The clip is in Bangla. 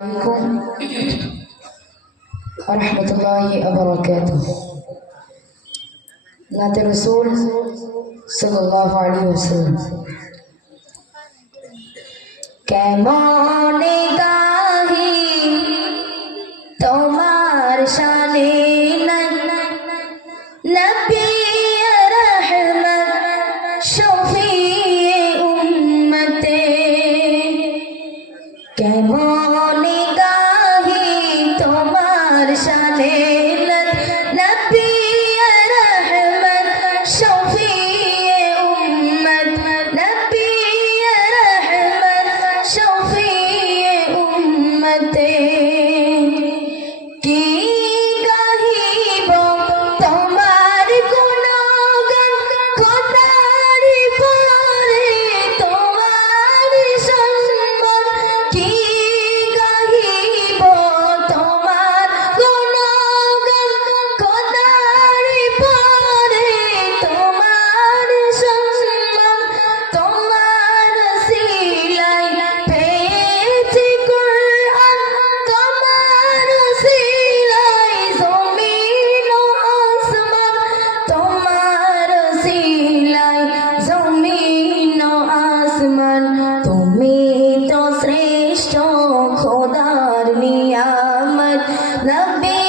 warahmatullahi wabarakatuh. Nabi Rasul sallallahu alaihi wasallam. কেমন গাহি তোমার শানে নবী রহমত শফিয়ে উম্মতে কেমন গাহি তোমার শানে নবী রহমত শফিয়ে উম্মত নবী রহমত শফিয়ে উম্মতে কি গাহিব তোমার গুণগান খোদার পরে তোমার সম্মান কি গাহিব তোমার গুণগান খোদার পরে তোমার সম্মান তোমার সিলাই পেয়েছি কুরআন তোমার সিলাই জমিন ও আসমান তোমার সিলাই জমিন ও আসমান তুমি তো শ্রেষ্ঠ খোদার নিয়ামত নবী